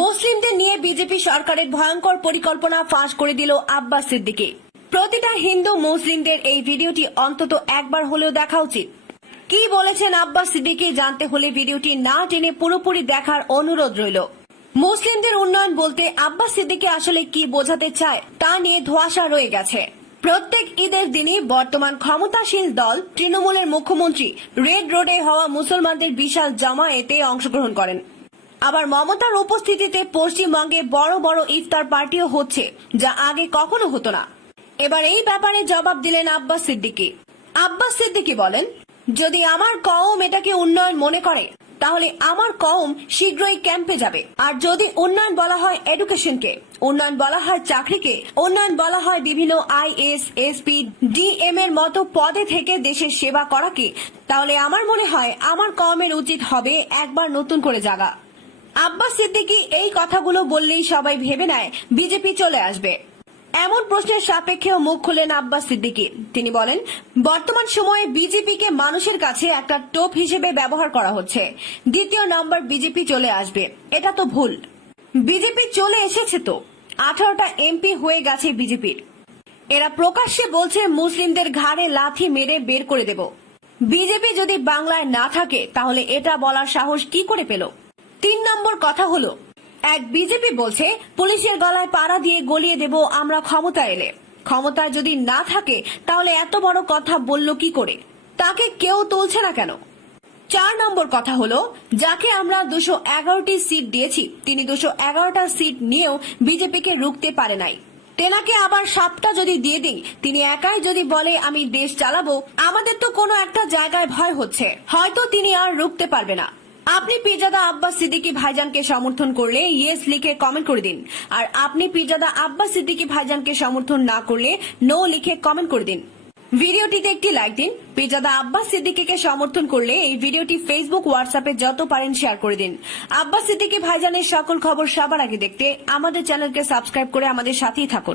মুসলিমদের নিয়ে বিজেপি সরকারের ভয়ঙ্কর পরিকল্পনা ফাঁস করে দিল আব্বাস সিদ্দিকী। প্রতিটা হিন্দু মুসলিমদের এই ভিডিওটি অন্তত একবার হলেও দেখা উচিত। কি বলেছেন আব্বাস সিদ্দিকী জানতে হলে ভিডিওটি না টেনে পুরোপুরি দেখার অনুরোধ রইল। মুসলিমদের উন্নয়ন বলতে আব্বাস সিদ্দিকী আসলে কি বোঝাতে চায় তা নিয়ে ধোঁয়াশা রয়ে গেছে। প্রত্যেক ঈদের দিনই বর্তমান ক্ষমতাসীন দল তৃণমূলের মুখ্যমন্ত্রী রেড রোডে হওয়া মুসলমানদের বিশাল জামায়াতে অংশগ্রহণ করেন। আবার মমতার উপস্থিতিতে পশ্চিমবঙ্গে বড় বড় ইফতার পার্টিও হচ্ছে, যা আগে কখনো হতো না। এবার এই ব্যাপারে জবাব দিলেন আব্বাস সিদ্দিকী। আব্বাস সিদ্দিকী বলেন, যদি আমার কওম এটাকে উন্নয়ন মনে করে তাহলে আমার কওম শীঘ্রই ক্যাম্পে যাবে। আর যদি উন্নয়ন বলা হয় এডুকেশনকে, উন্নয়ন বলা হয় চাকরিকে, উন্নয়ন বলা হয় বিভিন্ন আইএস, এসপি, ডিএম এর মতো পদে থেকে দেশের সেবা করাকে, তাহলে আমার মনে হয় আমার কওমের উচিত হবে একবার নতুন করে জাগা। আব্বাস সিদ্দিকী এই কথাগুলো বললেই সবাই ভেবে নেয় বিজেপি চলে আসবে। এমন প্রশ্নের সাপেক্ষেও মুখ খুললেন আব্বাস সিদ্দিকী। তিনি বলেন, বর্তমান সময়ে বিজেপিকে মানুষের কাছে একটা টোপ হিসেবে ব্যবহার করা হচ্ছে। দ্বিতীয় নম্বর বিজেপি চলে আসবে, এটা তো ভুল। বিজেপি চলে এসেছে তো, 18টা এমপি হয়ে গেছে বিজেপির। এরা প্রকাশ্যে বলছে মুসলিমদের ঘাড়ে লাথি মেরে বের করে দেব। বিজেপি যদি বাংলায় না থাকে তাহলে এটা বলার সাহস কি করে পেল? 3 নম্বর কথা হলো, এক বিজেপি বলছে পুলিশের গলায় পাড়া দিয়ে গলিয়ে দেব আমরা ক্ষমতা এলে। ক্ষমতায় যদি না থাকে তাহলে এত বড় কথা বলল কি করে? তাকে কেউ তুলছে না কেন? 4 নম্বর কথা হলো, যাকে আমরা 211টি সিট দিয়েছি তিনি 211টা সিট নিয়েও বিজেপিকে রুখতে পারে নাই। তেনাকে আবার 7টা যদি দিয়ে দিই, তিনি একাই যদি বলে আমি দেশ চালাবো, আমাদের তো কোনো একটা জায়গায় ভয় হচ্ছে, হয়তো তিনি আর রুখতে পারবে না। আপনি পীরজাদা আব্বাস সিদ্দিকী ভাইজানকে সমর্থন করলে ইয়েস লিখে কমেন্ট করে দিন, আর আপনি পীরজাদা আব্বাস সিদ্দিকী ভাইজানকে সমর্থন না করলে নো লিখে কমেন্ট করে দিন। ভিডিওটিতে একটি লাইক দিন। পীরজাদা আব্বাস সিদ্দিকীকে সমর্থন করলে এই ভিডিওটি ফেসবুক, হোয়াটসঅ্যাপে যত পারেন শেয়ার করে দিন। আব্বাস সিদ্দিকী ভাইজানের সকল খবর সবার আগে দেখতে আমাদের চ্যানেলকে সাবস্ক্রাইব করে আমাদের সাথেই থাকুন।